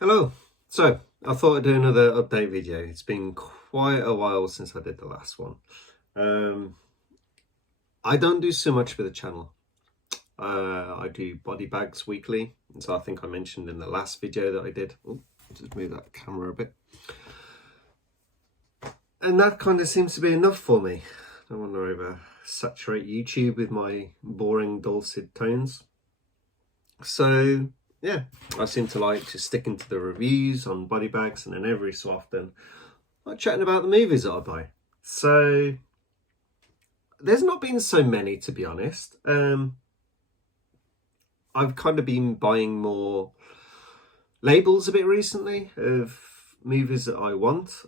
Hello. So I thought I'd do another update video. It's been quite a while since I did the last one. I don't do so much with the channel. I do body bags weekly, and so I think I mentioned in the last video that I did. Oh, just move that camera a bit. And that kind of seems to be enough for me. I don't want to oversaturate YouTube with my boring dulcet tones. So yeah, I seem to like just sticking to the reviews on body bags, and then every so often I'm chatting about the movies that I buy. So there's not been so many, to be honest. I've kind of been buying more labels a bit recently of movies that I want.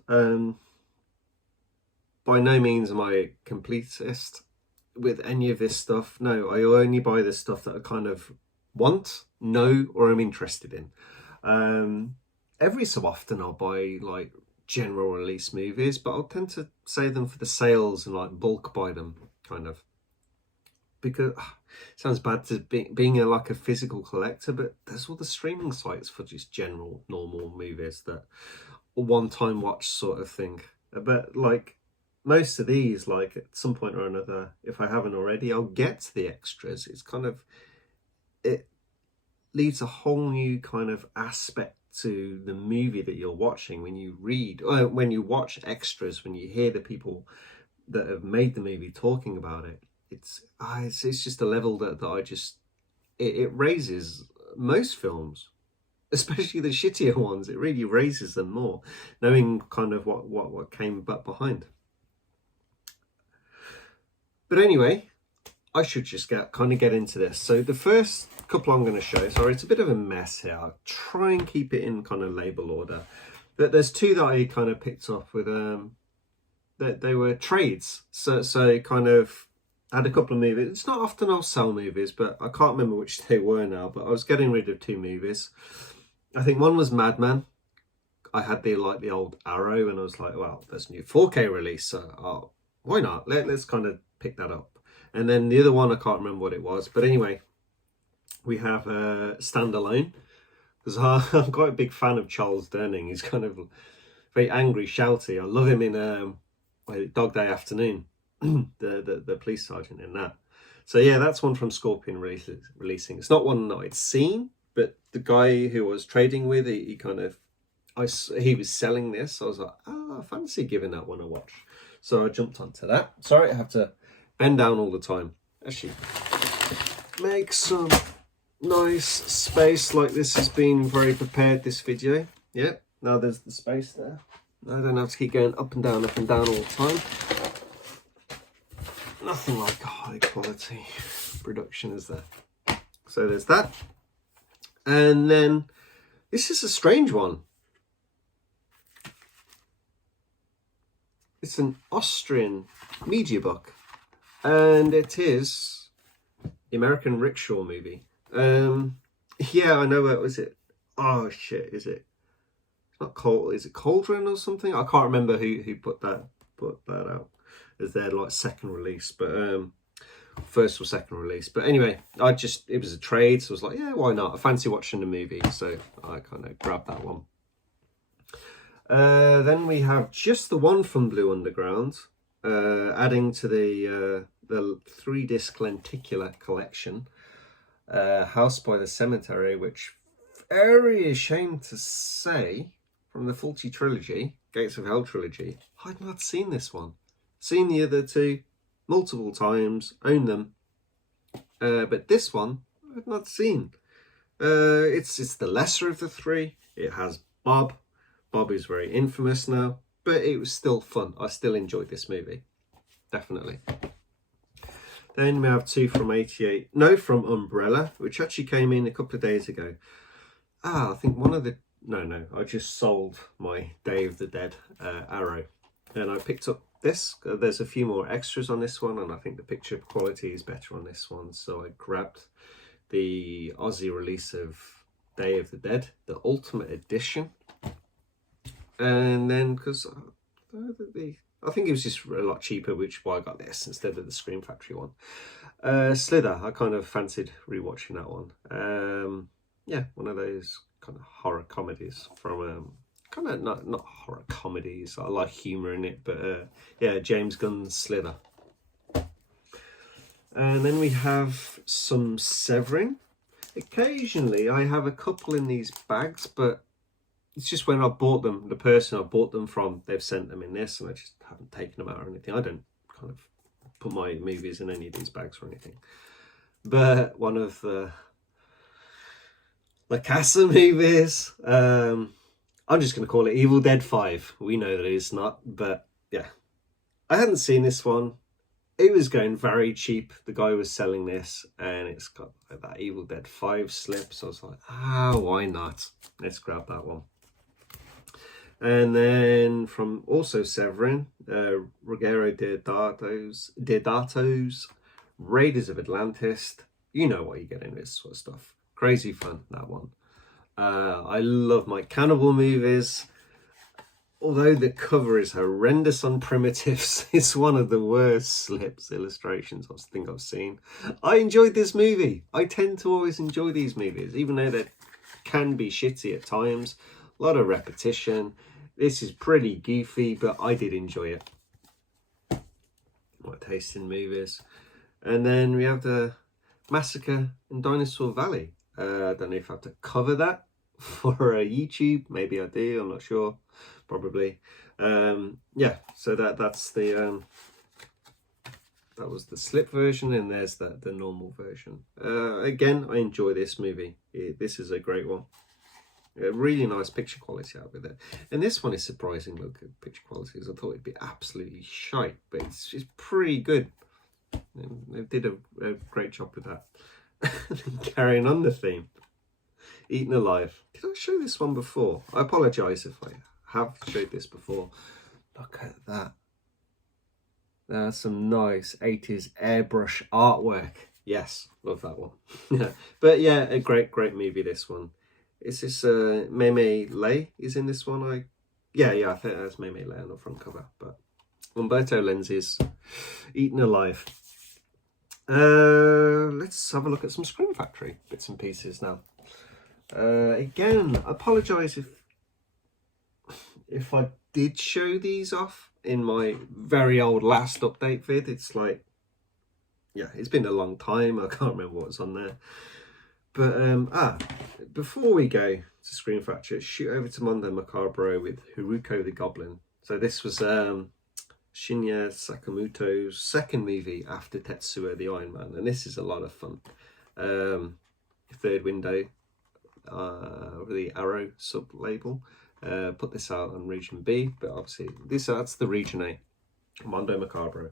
By no means am I a completist with any of this stuff. No, I only buy the stuff that I kind of want, know, or am interested in. Every so often I'll buy like general release movies, but I'll tend to save them for the sales and like bulk buy them, kind of, because it sounds bad to being like a physical collector, but there's all the streaming sites for just general normal movies that a one-time watch sort of thing. But like most of these, like at some point or another, if I haven't already, I'll get to the extras. It's kind of, it leads a whole new kind of aspect to the movie that you're watching when you read, or when you watch extras, when you hear the people that have made the movie talking about it. It's just a level that I just, it raises most films, especially the shittier ones. It really raises them more, knowing kind of what came but behind. But anyway, I should just get into this. So the first couple I'm going to show, sorry, it's a bit of a mess here. I'll try and keep it in kind of label order. But there's two that I kind of picked up with, that they were trades. So kind of had a couple of movies. It's not often I'll sell movies, but I can't remember which they were now. But I was getting rid of two movies. I think one was Madman. I had the old Arrow, and I was like, well, there's a new 4K release, so why not? Let's kind of pick that up. And then the other one, I can't remember what it was. But anyway, we have Stand Alone, because I'm quite a big fan of Charles Durning. He's kind of very angry, shouty. I love him in Dog Day Afternoon, the police sergeant in that. So yeah, that's one from Scorpion releasing. It's not one that I'd seen, but the guy who I was trading with, he was selling this. So I was like, I fancy giving that one a watch. So I jumped onto that. Sorry, I have to bend down all the time. Actually, make some nice space. Like this has been very prepared, this video. Yeah, now there's the space there. I don't have to keep going up and down all the time. Nothing like high quality production is there. So there's that. And then this is a strange one. It's an Austrian media book, and it is the American Rickshaw movie. Yeah, I know. What was it? Oh shit! Is it? It's not Cold. Is it Cauldron or something? I can't remember who put that out as their like second release, but first or second release. But anyway, it was a trade, so I was like, yeah, why not? I fancy watching the movie, so I kind of grabbed that one. Then we have Just the One from Blue Underground, adding to the 3-disc lenticular collection. House by the Cemetery, which, very ashamed to say, from the Fulci trilogy, Gates of Hell trilogy, I'd not seen this one. Seen the other two multiple times, own them, but this one I've not seen. It's the lesser of the three. It has Bob. Bob is very infamous now, but it was still fun. I still enjoyed this movie, definitely. Then we have two from from Umbrella, which actually came in a couple of days ago. I think one of the, no, I just sold my Day of the Dead Arrow, and I picked up this. There's a few more extras on this one, and I think the picture quality is better on this one, so I grabbed the Aussie release of Day of the Dead, the Ultimate Edition. And then, because I think it was just a lot cheaper, which is why I got this instead of the Scream Factory one. Slither, I kind of fancied rewatching that one. Yeah, one of those kind of horror comedies from kind of not horror comedies. I like humour in it, but yeah, James Gunn's Slither. And then we have some Severin. Occasionally I have a couple in these bags, but it's just when I bought them, the person I bought them from, they've sent them in this, and I just haven't taken them out or anything. I don't kind of put my movies in any of these bags or anything. But one of the La Casa movies, I'm just going to call it Evil Dead 5. We know that it's not, but yeah. I hadn't seen this one. It was going very cheap. The guy was selling this, and it's got like that Evil Dead 5 slip. So I was like, why not? Let's grab that one. And then from also Severin, Ruggero Deodato's Raiders of Atlantis. You know what you get in this sort of stuff. Crazy fun, that one. I love my cannibal movies. Although the cover is horrendous on Primitives, it's one of the worst slips illustrations I think I've seen. I enjoyed this movie. I tend to always enjoy these movies, even though they can be shitty at times. A lot of repetition. This is pretty goofy, but I did enjoy it. My taste in movies. And then we have the Massacre in Dinosaur Valley. I don't know if I have to cover that for YouTube. Maybe I do, I'm not sure. Probably. Yeah, so that's the that was the slip version, and there's the normal version. Again, I enjoy this movie. This is a great one. A really nice picture quality out with it, and this one is surprising. Look at picture quality. I thought it'd be absolutely shite, but it's pretty good. And they did a great job with that. Carrying on the theme, Eaten Alive. Did I show this one before? I apologise if I have showed this before. Look at that. That's some nice 80s airbrush artwork. Yes, love that one. Yeah, but yeah, a great movie, this one. Is this Mei Lei is in this one? Yeah, I think that's Mei Lei on the front cover. But Umberto Lenzi's Eaten Alive. Let's have a look at some Scream Factory bits and pieces now. Again, I apologise if I did show these off in my very old last update vid. It's like, yeah, it's been a long time. I can't remember what's on there. But before we go to Scream Factory, let's shoot over to Mondo Macabro with Haruko the Goblin. So this was Shinya Sakamoto's second movie after Tetsuo the Iron Man, and this is a lot of fun. Third Window, the Arrow sub-label, put this out on Region B, but obviously that's the Region A, Mondo Macabro.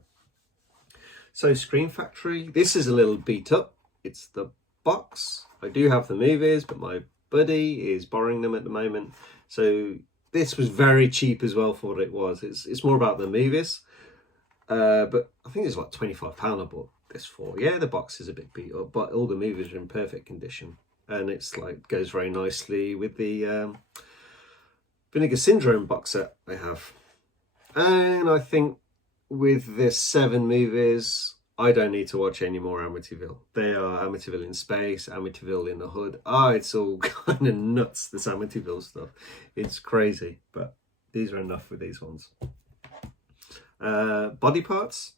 So Scream Factory, this is a little beat up. It's the box. I do have the movies, but my buddy is borrowing them at the moment. So this was very cheap as well for what it was. It's more about the movies. But I think it's like £25 I bought this for. Yeah, the box is a bit beat up, but all the movies are in perfect condition. And it's like, goes very nicely with the Vinegar Syndrome box set I have. And I think with the 7 movies, I don't need to watch any more Amityville. They are Amityville in space, Amityville in the hood. It's all kind of nuts, this Amityville stuff. It's crazy, but these are enough with these ones. Body Parts.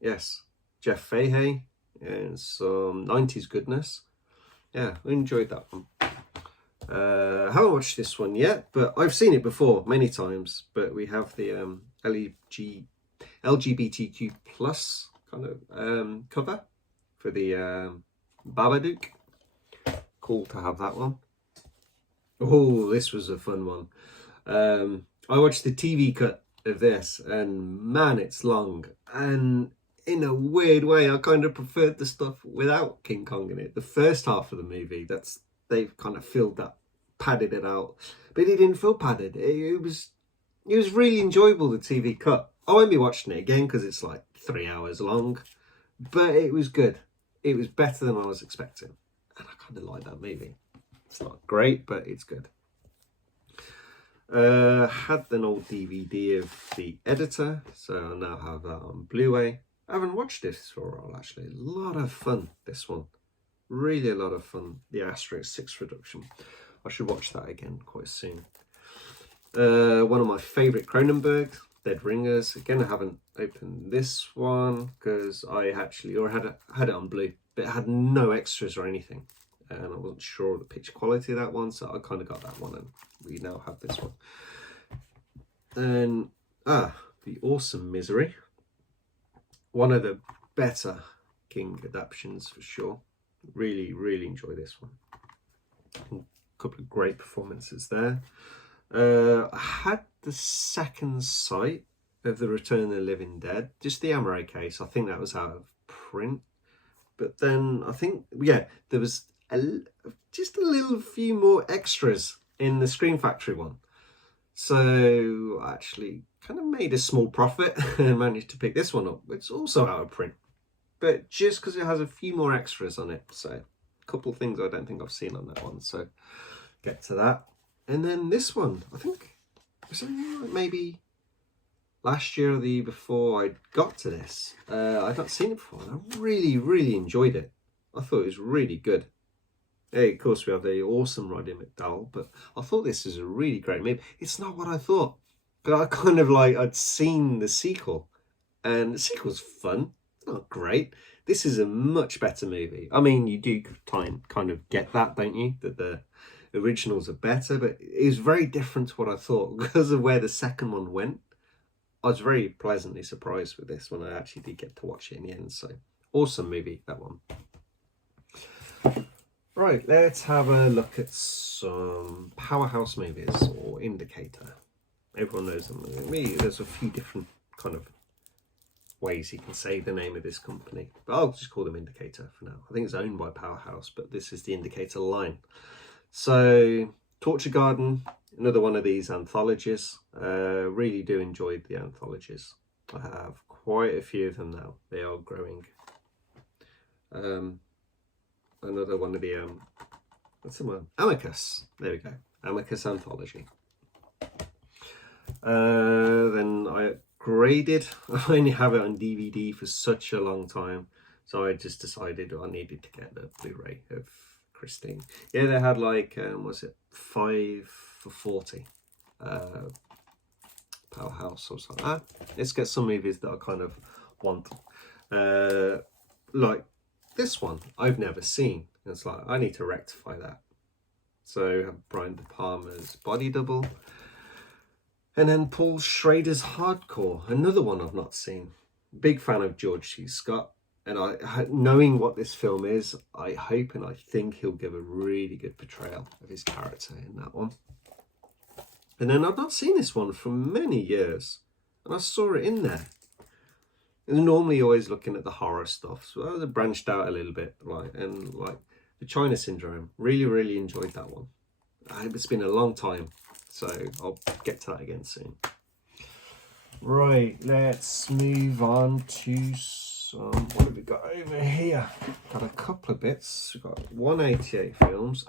Yes, Jeff Fahey and some 90s goodness. Yeah, I enjoyed that one. I haven't watched this one yet, but I've seen it before many times. But we have the LGBTQ plus kind of cover for the Babadook. Cool to have that one. Oh, this was a fun one. I watched the TV cut of this, and man, it's long. And in a weird way, I kind of preferred the stuff without King Kong in it. The first half of the movie, they've kind of filled that, padded it out, but it didn't feel padded. It was really enjoyable, the TV cut. I won't be watching it again because it's like 3 hours long, but it was good. It was better than I was expecting, and I kind of like that movie. It's not great, but it's good. Had an old DVD of The Editor, so I now have that on Blu-ray. I haven't watched this for a while, actually. A lot of fun, this one. Really a lot of fun. The Asterix 6 reduction. I should watch that again quite soon. One of my favourite Cronenberg, Dead Ringers. Again, I haven't opened this one because I actually had it on blue, but it had no extras or anything, and I wasn't sure of the picture quality of that one, so I kind of got that one, and we now have this one. And The Awesome Misery, one of the better King adaptations for sure. Really, really enjoy this one. A couple of great performances there. I had the second sight of The Return of the Living Dead, just the Amaray case. I think that was out of print, but then I think, yeah, there was just a little few more extras in the Scream Factory one, so I actually kind of made a small profit and managed to pick this one up. It's also out of print, but just because it has a few more extras on it, so a couple of things I don't think I've seen on that one, so get to that. And then this one, I think maybe last year or the year before I got to this. I'd not seen it before, and I really, really enjoyed it. I thought it was really good. Hey, of course, we have the awesome Roddy McDowall, but I thought this is a really great movie. It's not what I thought, but I kind of I'd seen the sequel, and the sequel's fun, not great. This is a much better movie. I mean, you do kind of get that, don't you? That the originals are better, but it was very different to what I thought because of where the second one went. I was very pleasantly surprised with this when I actually did get to watch it in the end. So awesome movie, that one. Right, let's have a look at some Powerhouse movies, or Indicator. Everyone knows them. There's a few different kind of ways you can say the name of this company, but I'll just call them Indicator for now. I think it's owned by Powerhouse, but this is the Indicator line. So Torture Garden, another one of these anthologies. Really do enjoy the anthologies. I have quite a few of them now. They are growing. Another one of the what's the one? Amicus. There we go. Amicus anthology. Then I upgraded. I only have it on DVD for such a long time, so I just decided I needed to get the Blu-ray of Christine. Yeah, they had was it 5 for 40 Powerhouse or something. Let's get some movies that I kind of want, like this one I've never seen. It's like I need to rectify that. So Brian De Palma's Body Double, and then Paul Schrader's Hardcore, another one I've not seen. Big fan of George C. Scott. And knowing what this film is, I hope and I think he'll give a really good portrayal of his character in that one. And then I've not seen this one for many years, and I saw it in there. And normally always looking at the horror stuff, so I branched out a little bit, and the China Syndrome. Really, really enjoyed that one. It's been a long time, so I'll get to that again soon. Right, let's move on to what have we got over here? Got a couple of bits. We've got 188 films.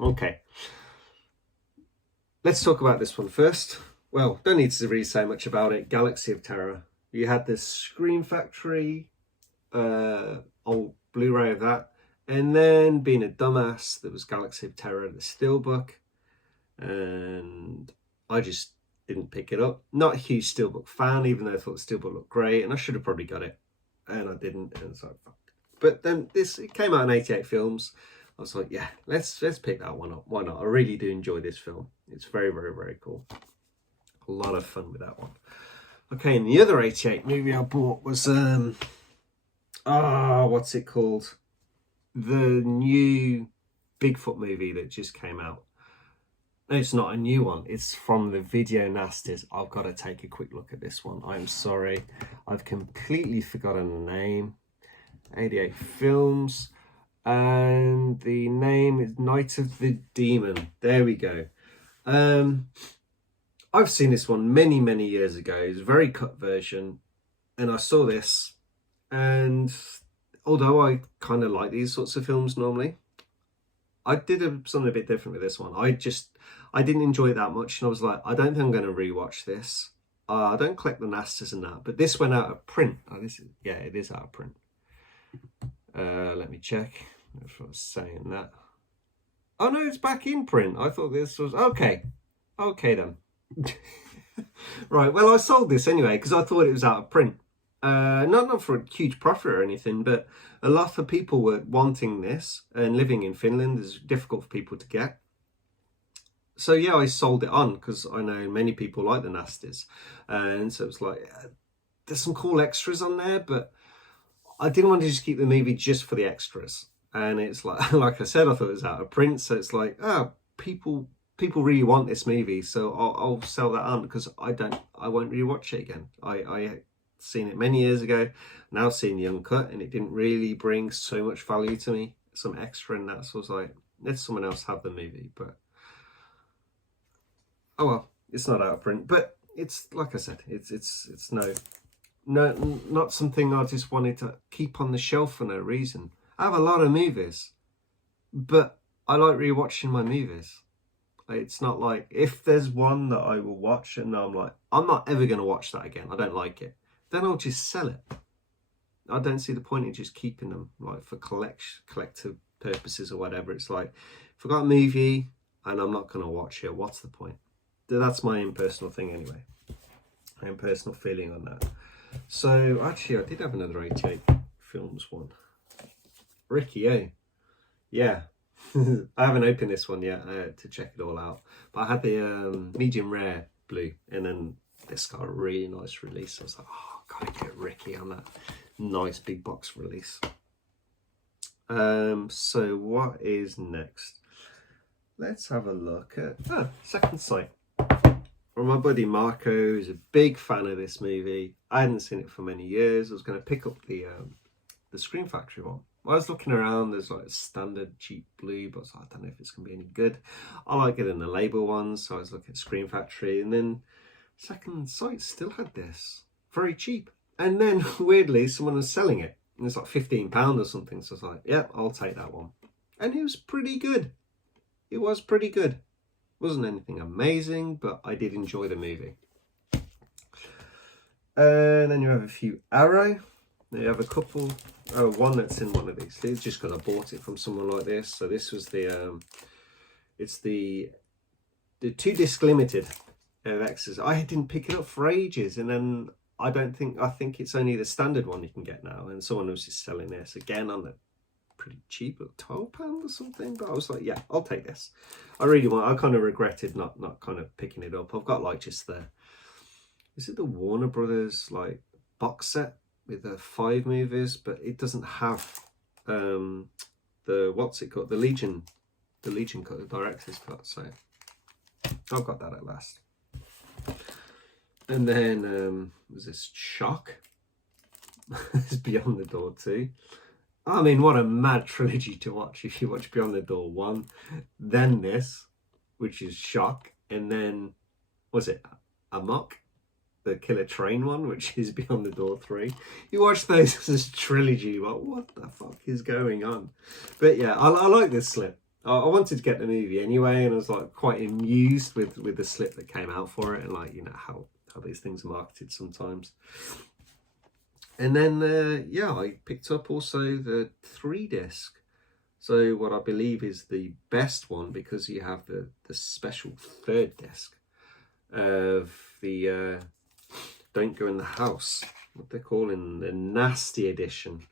Okay. Let's talk about this one first. Well, don't need to really say much about it. Galaxy of Terror. You had this Scream Factory, old Blu-ray of that, and then being a dumbass, there was Galaxy of Terror, the Steelbook, and I just didn't pick it up. Not a huge Steelbook fan, even though I thought the Steelbook looked great, and I should have probably got it. And I didn't, and so but then it came out in 88 films. I was like, yeah, let's pick that one up. Why not? I really do enjoy this film. It's very, very, very cool. A lot of fun with that one. Okay, and the other 88 movie I bought was what's it called? The new Bigfoot movie that just came out. No, it's not a new one. It's from the Video Nasties. I've got to take a quick look at this one. I'm sorry. I've completely forgotten the name. 88 films. And the name is Night of the Demon. There we go. I've seen this one many, many years ago. It's a very cut version. And I saw this. And although I kind of like these sorts of films normally, I did something a bit different with this one. I didn't enjoy it that much, and I was like, I don't think I'm going to rewatch this. I don't collect the Nasties and that, but this went out of print. It is out of print. Let me check if I was saying that. Oh no, it's back in print. I thought this was okay. Okay then. Right, well, I sold this anyway because I thought it was out of print. Not for a huge profit or anything, but a lot of people were wanting this, and living in Finland is difficult for people to get. So yeah, I sold it on because I know many people like the Nasties, and so it was like there's some cool extras on there, but I didn't want to just keep the movie just for the extras. And it's like, like I said, I thought it was out of print, so it's like, people really want this movie, so I'll sell that on because I won't rewatch it again. I seen it many years ago, now seeing the uncut, and it didn't really bring so much value to me. Some extra in that, so I was like, let someone else have the movie. But oh well, it's not out of print. But it's like I said, it's not something I just wanted to keep on the shelf for no reason. I have a lot of movies, but I like rewatching my movies. It's not like if there's one that I will watch and I'm like, I'm not ever going to watch that again, I don't like it, then I'll just sell it. I don't see the point in just keeping them like for collective purposes or whatever. It's like, if I got a movie and I'm not going to watch it, what's the point? That's my own personal thing anyway. My own personal feeling on that. So actually I did have another 88 Films one. Riki-Oh. Yeah. I haven't opened this one yet to check it all out. But I had the medium rare blue, and then this got a really nice release. I was like, oh, gotta get Ricky on that nice big box release. So what is next? Let's have a look at Second Sight. Well, my buddy Marco is a big fan of this movie. I hadn't seen it for many years. I was going to pick up the Scream Factory one. I was looking around, there's like a standard cheap blue, but I don't know if it's going to be any good. I like getting the label ones, so I was looking at Scream Factory, and then Second Sight still had this, very cheap. And then, weirdly, someone was selling it, and it's like £15 or something, so I was like, yeah, I'll take that one. And it was pretty good. It was pretty good. Wasn't anything amazing, but I did enjoy the movie. And then you have a few Arrow. You have a couple. Oh, one that's in one of these. It's just because I bought it from someone like this. So this was the it's the 2-disc limited of X's. I didn't pick it up for ages, and then I think it's only the standard one you can get now. And someone was just selling this again on the pretty cheap, at £12 or something. But I was like, yeah, I'll take this. I kind of regretted not kind of picking it up. I've got like just is it the Warner Brothers like box set with the 5 movies, but it doesn't have the what's it called, the Legion cut, the director's cut. So I've got that at last. And then was this Shock? It's Beyond the Door 2. I mean, what a mad trilogy to watch. If you watch Beyond the Door 1, then this, which is Shock, and then was it Amok, the Killer Train one, which is Beyond the Door 3. You watch those as a trilogy, like, what the fuck is going on? But yeah, I like this slip. I wanted to get the movie anyway, and I was like quite amused with the slip that came out for it, and like, you know how these things are marketed sometimes. And then yeah, I picked up also the 3-disc. So what I believe is the best one, because you have the special 3rd disc of the Don't Go in the House, what they're calling the Nasty edition,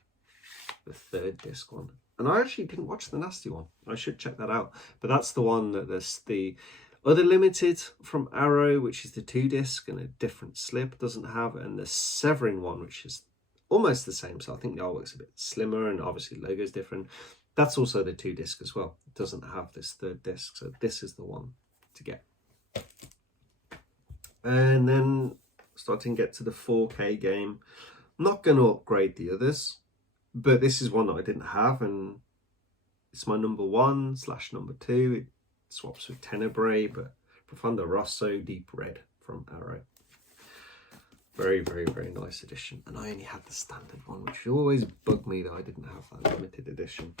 the 3rd disc one. And I actually didn't watch the Nasty one. I should check that out. But that's the one that there's the other limited from Arrow, which is the 2-disc and a different slip, doesn't have, and the Severin one, which is almost the same. So I think the artwork's a bit slimmer, and obviously the logo's different. That's also the 2-disc as well. It doesn't have this 3rd disc, so this is the one to get. And then starting to get to the 4K game. I'm not going to upgrade the others, but this is one that I didn't have, and it's my number 1/number 2. It swaps with Tenebrae, but Profondo Rosso Deep Red from Arrow. Very, very, very nice edition. And I only had the standard one, which always bugged me that I didn't have that limited edition.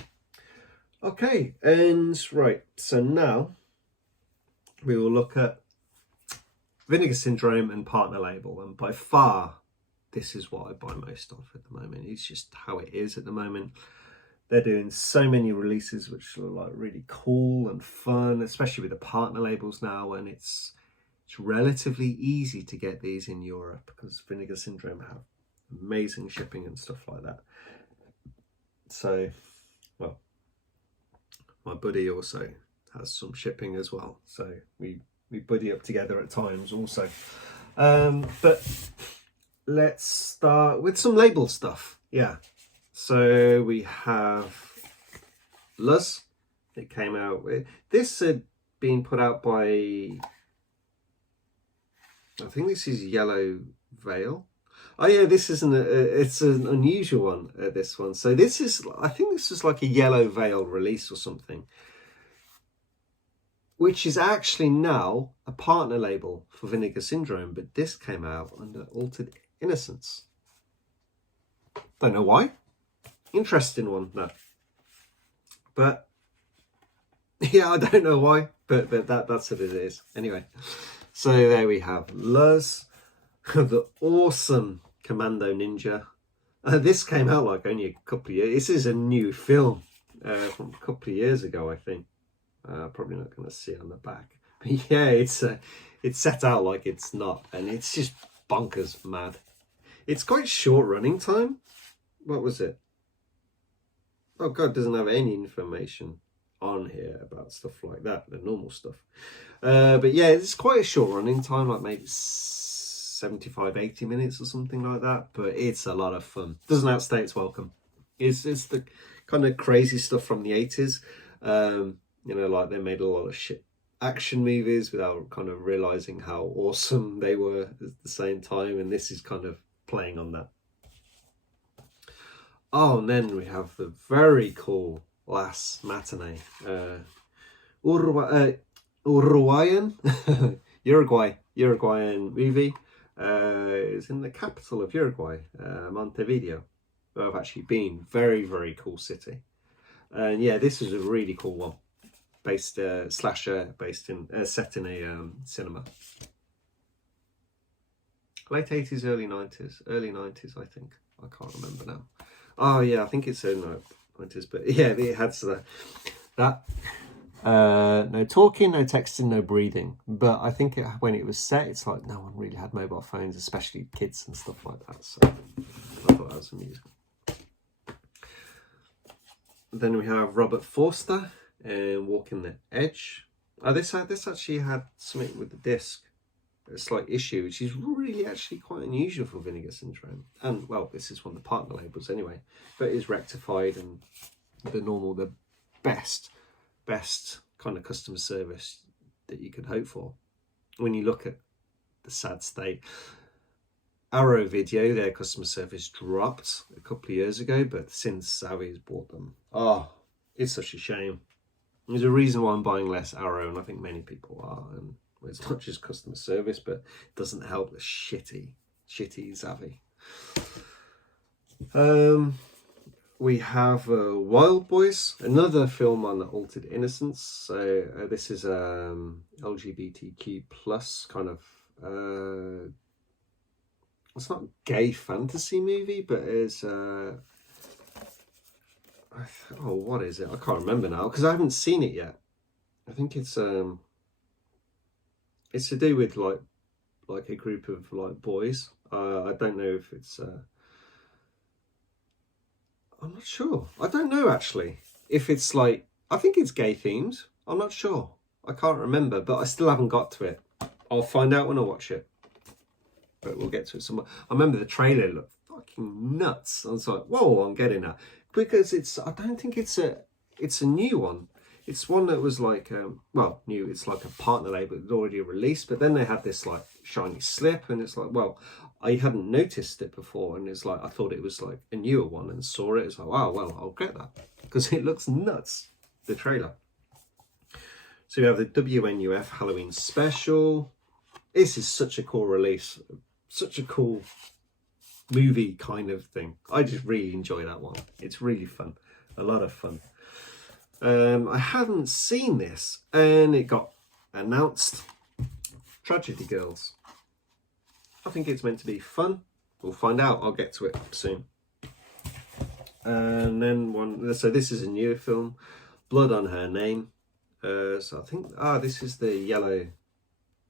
Okay, and right, so now we will look at Vinegar Syndrome and Partner Label. And by far, this is what I buy most of at the moment. It's just how it is at the moment. They're doing so many releases which are like really cool and fun, especially with the partner labels now, and it's relatively easy to get these in Europe because Vinegar Syndrome have amazing shipping and stuff like that. So, well, my buddy also has some shipping as well, so we buddy up together at times also. But let's start with some label stuff. Yeah, so we have Luz. It came out with this had been put out by, I think this is Yellow Veil. Oh yeah, this isn't it's an unusual one, this one. So this is, I think this is like a Yellow Veil release or something, which is actually now a partner label for Vinegar Syndrome, but this came out under Altered Innocence. Don't know why. Interesting one, that. But yeah, I don't know why, but that's what it is. Anyway, so there we have Luz, the awesome Commando Ninja. This came out like only a couple of years. This is a new film from a couple of years ago, I think. Probably not going to see on the back, but yeah, it's set out like it's not, and it's just bonkers mad. It's quite short running time. What was it? Oh god, doesn't have any information on here about stuff like that, the normal stuff. But yeah, it's quite a short running time, like maybe 75-80 minutes or something like that, but it's a lot of fun. Doesn't outstay its welcome. It's the kind of crazy stuff from the 80s. You know, like they made a lot of shit action movies without kind of realizing how awesome they were at the same time, and this is kind of playing on that. Oh, and then we have the very cool Last Matinee, Uruguayan movie. It's in the capital of Uruguay, Montevideo, where I've actually been. Very, very cool city. And yeah, this is a really cool one. Slasher based in set in a cinema. Late 80s, early 90s, I think. I can't remember now. Oh yeah, I think it's in the 90s, but yeah, it had that. No talking, no texting, no breathing. But I think when it was set, it's like no one really had mobile phones, especially kids and stuff like that. So I thought that was amusing. Then we have Robert Forster and Walking the Edge. This actually had something with the disc, a slight issue, which is really actually quite unusual for Vinegar Syndrome. And well, this is one of the partner labels anyway, but it is rectified and the best kind of customer service that you could hope for. When you look at the sad state, Arrow Video, their customer service dropped a couple of years ago, but since Savvy's bought them, it's such a shame. There's a reason why I'm buying less Arrow, and I think many people are. And it's not just customer service, but it doesn't help the shitty Zavvi. We have Wild Boys, another film on Altered Innocence. So this is LGBTQ plus kind of. It's not a gay fantasy movie, but it's what is it? I can't remember now because I haven't seen it yet. I think it's to do with like a group of like boys. I don't know if it's I'm not sure. I don't know actually if it's like, I think it's gay themed. I'm not sure. I can't remember, but I still haven't got to it. I'll find out when I watch it. But we'll get to it somewhere. I remember the trailer looked fucking nuts. I was like, whoa, I'm getting that. Because I don't think it's a new one. It's one that was like, new, it's like a partner label that already released, but then they had this like shiny slip, and it's like, well, I hadn't noticed it before, and it's like, I thought it was like a newer one and saw it. It's like, wow, well, I'll get that because it looks nuts, the trailer. So we have the WNUF Halloween special. This is such a cool release, such a cool movie kind of thing. I just really enjoy that one. It's really fun, a lot of fun. I hadn't seen this, and it got announced. Tragedy Girls. I think it's meant to be fun. We'll find out. I'll get to it soon. And then one, so this is a newer film, Blood on Her Name. So I think, this is the Yellow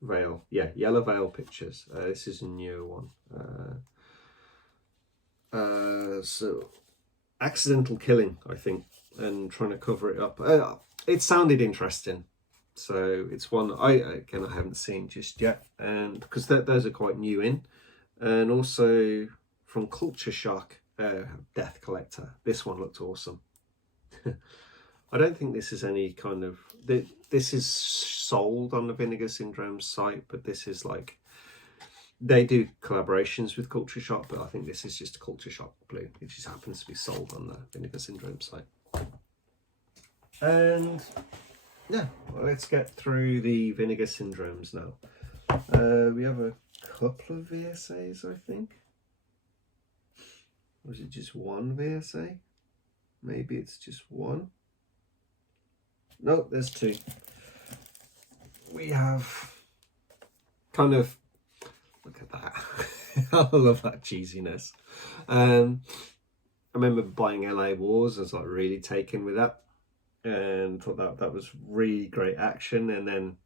Veil. Yeah, Yellow Veil Pictures. This is a newer one. So accidental killing, I think, and trying to cover it up. It sounded interesting. So it's one I haven't seen just yet, and because those are quite new in, and also from Culture Shock, Death Collector. This one looked awesome. I don't think this is any kind of this is sold on the Vinegar Syndrome site, but this is like they do collaborations with Culture Shock, but I think this is just Culture Shock Blue. It just happens to be sold on the Vinegar Syndrome site. And yeah, well, let's get through the Vinegar Syndromes now. We have a couple of VSAs, I think. Or is it just one VSA? Maybe it's just one. No, there's two. We have kind of, look at that. I love that cheesiness. I remember buying LA Wars. I was like really taken with that, and thought that was really great action. And then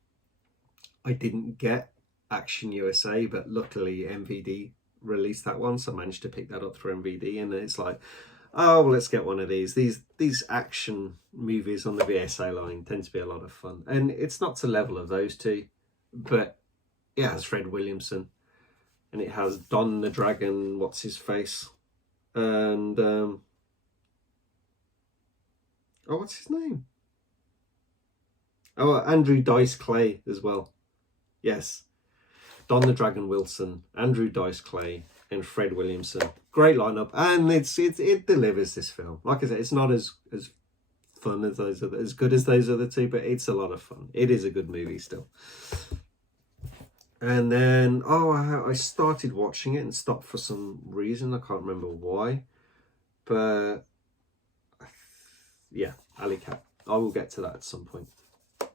I didn't get Action USA, but luckily MVD released that one, so I managed to pick that up through MVD. And it's like, oh, well, let's get one of these. These action movies on the VSA line tend to be a lot of fun, and it's not to level of those two, but it has Fred Williamson, and it has Don the Dragon, what's his face, and what's his name? Oh, Andrew Dice Clay as well. Yes, Don the Dragon Wilson, Andrew Dice Clay, and Fred Williamson. Great lineup, and it delivers this film. Like I said, it's not as fun as those other, as good as those other two, but it's a lot of fun. It is a good movie still. And then I started watching it and stopped for some reason. I can't remember why, but yeah, Alley Cat. I will get to that at some point. I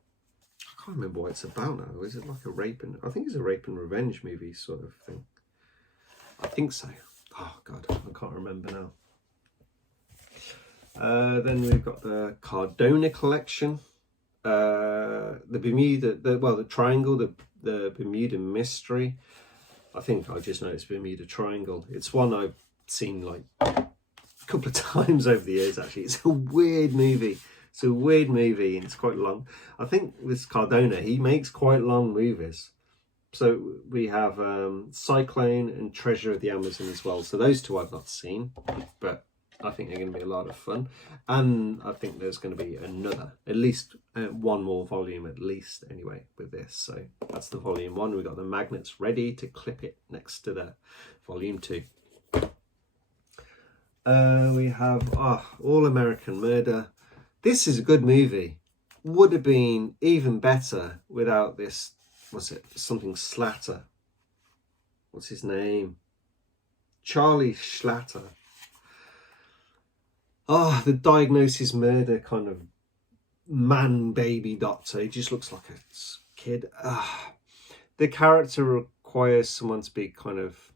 can't remember what it's about now. Is it like a rape and I think it's a rape and revenge movie sort of thing. I think so. Oh God, I can't remember now. Then we've got the Cardona collection, the Bermuda, the Triangle, the Bermuda Mystery. I think I just know it's Bermuda Triangle. It's one I've seen like a couple of times over the years. Actually, it's a weird movie. It's a weird movie and it's quite long. I think with Cardona, he makes quite long movies. So we have Cyclone and Treasure of the Amazon as well. So those two I've not seen, but I think they're going to be a lot of fun. And I think there's going to be another, at least one more volume at least anyway with this. So that's the volume 1. We've got the magnets ready to clip it next to the volume 2. We have All American Murder. This is a good movie. Would have been even better without this. What's it? Something Slatter. What's his name? Charlie Schlatter. The Diagnosis Murder kind of man-baby doctor. He just looks like a kid. The character requires someone to be kind of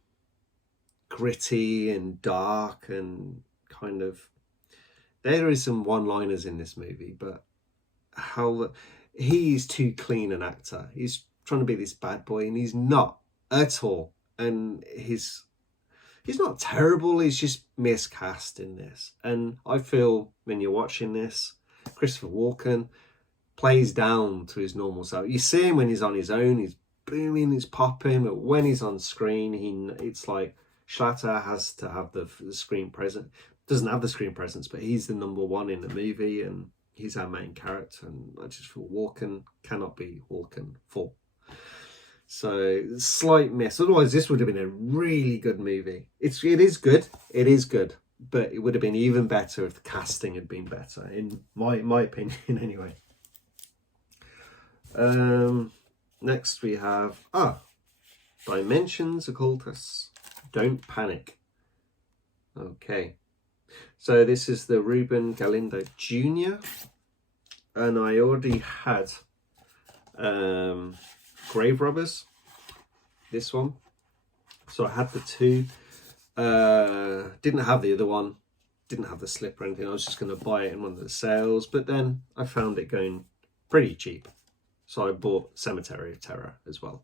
gritty and dark and kind of... There is some one-liners in this movie, but he's too clean an actor. He's trying to be this bad boy and he's not at all. And he's not terrible, he's just miscast in this. And I feel when you're watching this, Christopher Walken plays down to his normal self. You see him when he's on his own, he's booming, he's popping, but when he's on screen, it's like Schlatter has to have the screen presence. Doesn't have the screen presence, but he's the number one in the movie and he's our main character. And I just feel Walken cannot be Walken full. So slight miss. Otherwise, this would have been a really good movie. It is good, but it would have been even better if the casting had been better, in my opinion, anyway. Next we have Dimensions Occultus. Don't Panic. Okay, so this is the Ruben Galindo Jr. and I already had Grave Robbers, this one, so I had the two. Didn't have the other one, didn't have the slip or anything. I was just going to buy it in one of the sales, but then I found it going pretty cheap. So I bought Cemetery of Terror as well.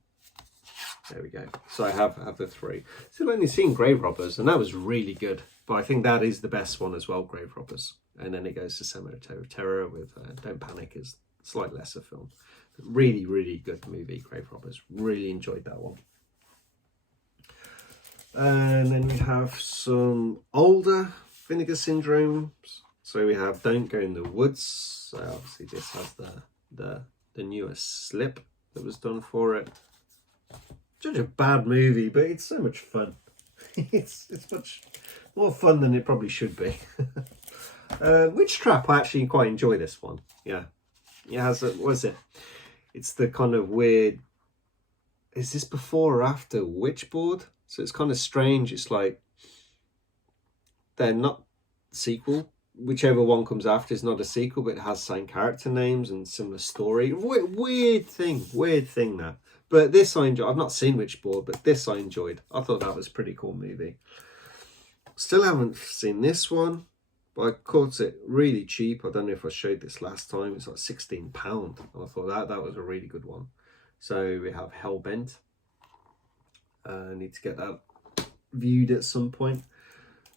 There we go. So I have the 3. Still only seen Grave Robbers, and that was really good. But I think that is the best one as well, Grave Robbers. And then it goes to Cemetery of Terror with Don't Panic is a slightly lesser film. Really, really good movie, Grave Robbers. Really enjoyed that one. And then we have some older Vinegar Syndromes. So we have Don't Go in the Woods. So obviously this has the newest slip that was done for it. Such a bad movie, but it's so much fun. it's much more fun than it probably should be. Witch Trap, I actually quite enjoy this one. Yeah, it has a, what is it? It's the kind of weird. Is this before or after Witchboard? So it's kind of strange. It's like they're not sequel. Whichever one comes after is not a sequel, but it has same character names and similar story. Weird thing that. But this I enjoyed. I've not seen Witchboard, but this I enjoyed. I thought that was a pretty cool movie. Still haven't seen this one, but I caught it really cheap. I don't know if I showed this last time. It's like £16. And I thought that was a really good one. So we have Hellbent. I need to get that viewed at some point.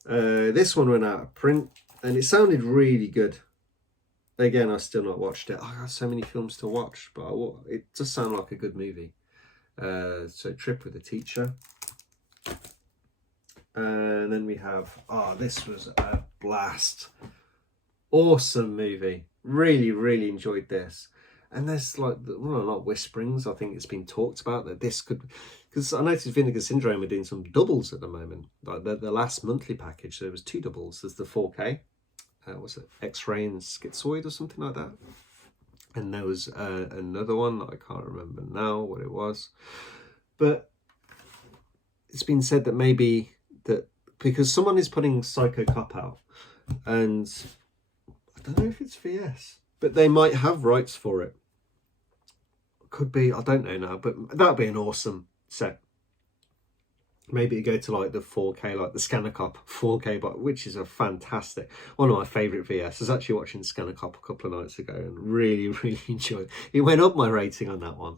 This one went out of print, and it sounded really good. Again, I still not watched it. I got so many films to watch, but it does sound like a good movie. So Trip with a Teacher. And then we have, this was a blast. Awesome movie. Really, really enjoyed this. And there's like, well, not whisperings. I think it's been talked about that this could, because I noticed Vinegar Syndrome are doing some doubles at the moment. Like the last monthly package, there was 2 doubles. There's the 4K. Was it X-Ray and Schizoid or something like that? And there was another one that I can't remember now what it was. But it's been said that maybe that because someone is putting Psycho Cop out, and I don't know if it's VS, but they might have rights for it. Could be, I don't know now, but that'd be an awesome set. Maybe go to like the 4K, like the Scanner Cop 4K, but which is a fantastic, one of my favourite VS. I was actually watching Scanner Cop a couple of nights ago and really, really enjoyed it. It went up my rating on that one.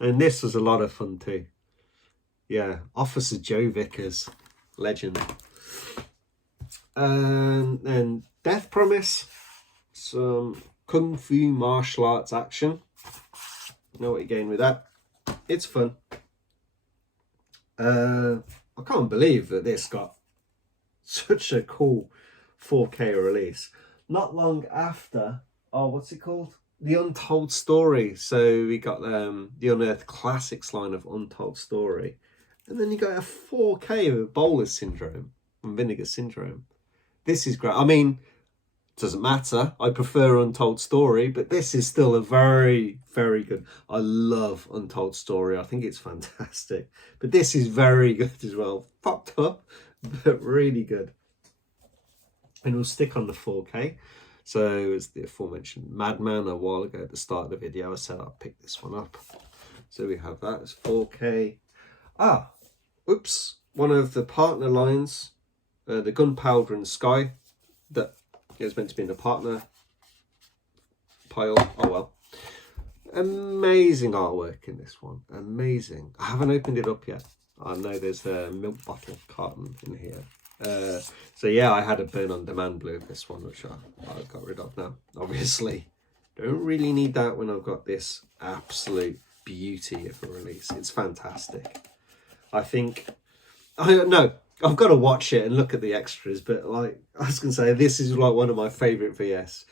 And this was a lot of fun too. Yeah, Officer Joe Vickers, legend. And then Death Promise, some Kung Fu martial arts action. You know what you're getting with that. It's fun. I can't believe that this got such a cool 4K release. Not long after, what's it called? The Untold Story. So we got the Unearthed Classics line of Untold Story. And then you got a 4K of Bowler Syndrome and Vinegar Syndrome. This is great. I mean, doesn't matter. I prefer Untold Story, but this is still a very, very good. I love Untold Story. I think it's fantastic. But this is very good as well. Fucked up, but really good. And we'll stick on the 4K. So as the aforementioned Madman a while ago at the start of the video, I said I'll pick this one up. So we have that as 4K. Oops. One of the partner lines, the Gunpowder and Sky, that it was meant to be in the partner pile. Oh well. Amazing artwork in this one. Amazing. I haven't opened it up yet. I know there's a milk bottle carton in here. So yeah, I had a burn on demand blue of this one, which I got rid of now. Obviously, don't really need that when I've got this absolute beauty of a release. It's fantastic. I think, I've got to watch it and look at the extras, but like I was going to say, this is like one of my favourite VS.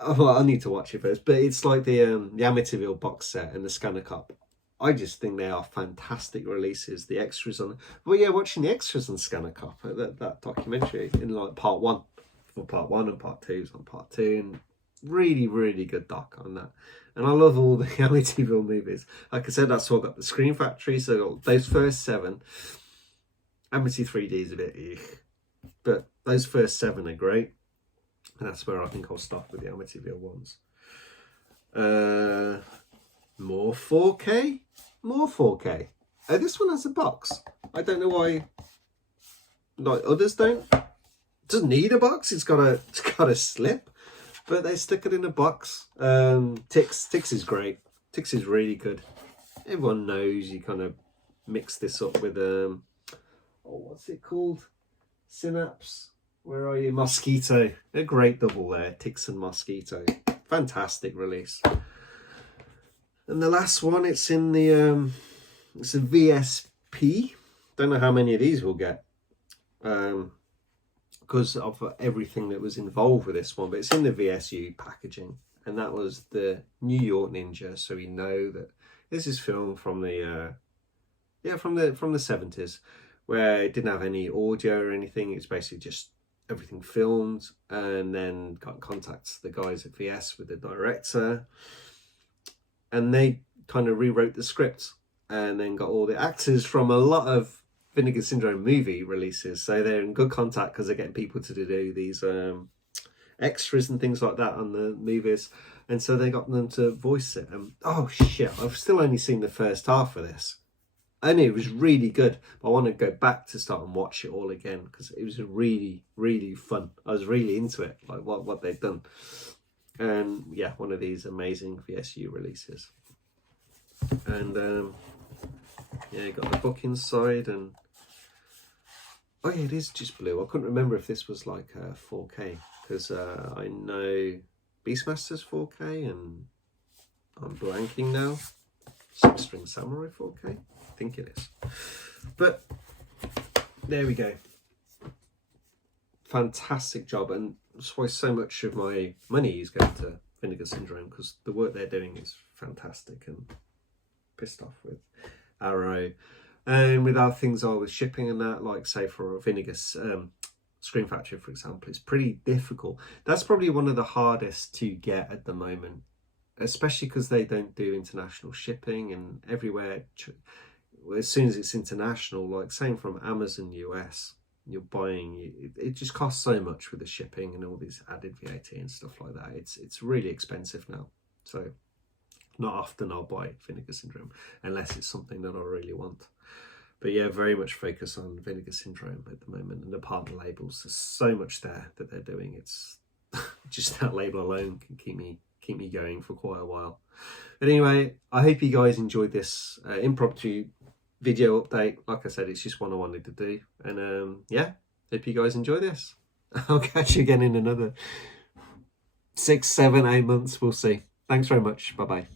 Well, I need to watch it first, but it's like the Amityville box set and the Scanner Cop. I just think they are fantastic releases. The extras on, well, yeah, watching the extras on Scanner Cop, that documentary in like part 1, for part 1 and part 2 is on part 2, and really, really good doc on that. And I love all the Amityville movies. Like I said, that's all got the Scream Factory, so those first 7. Amity 3D is a bit but those first 7 are great, and that's where I think I'll start with the Amityville ones. More 4K, more 4K. This one has a box. I don't know why, like others don't. doesn't need a box. It's got a slip, but they stick it in a box. Tix is great. Tix is really good. Everyone knows you kind of mix this up with what's it called? Synapse. Where are you? Mosquito. A great double there. Tix and Mosquito. Fantastic release. And the last one, it's in the it's a VSP. Don't know how many of these we'll get. Because of everything that was involved with this one, but it's in the VSU packaging, and that was the New York Ninja. So we know that this is filmed from the from the 70s, where it didn't have any audio or anything. It's basically just everything filmed, and then got in contact the guys at VS with the director, and they kind of rewrote the script, and then got all the actors from a lot of Vinegar Syndrome movie releases, so they're in good contact because they're getting people to do these extras and things like that on the movies, and so they got them to voice it. And oh shit, I've still only seen the first half of this. I knew it was really good, but I want to go back to start and watch it all again because it was really, really fun. I was really into it, like what they've done. And yeah, one of these amazing VSU releases. And yeah, you got the book inside, and oh yeah, it is just blue. I couldn't remember if this was like 4K, because I know Beastmaster's 4K, and I'm blanking now. Six String Samurai 4K, I think it is. But there we go. Fantastic job, and that's why so much of my money is going to Vinegar Syndrome, because the work they're doing is fantastic. And pissed off with Arrow and with other things I was shipping and that, like say for a Vinegar Screen Factory, for example, it's pretty difficult. That's probably one of the hardest to get at the moment, especially because they don't do international shipping, and everywhere as soon as it's international, like same from Amazon US, you're buying, it just costs so much with the shipping and all these added VAT and stuff like that. It's really expensive now, so not often I'll buy Vinegar Syndrome unless it's something that I really want. But yeah, very much focus on Vinegar Syndrome at the moment, and the partner labels. There's so much there that they're doing. It's just that label alone can keep me going for quite a while. But anyway, I hope you guys enjoyed this impromptu video update. Like I said, it's just one I wanted to do, and yeah, hope you guys enjoy this. I'll catch you again in another 6, 7, 8 months. We'll see. Thanks very much. Bye bye.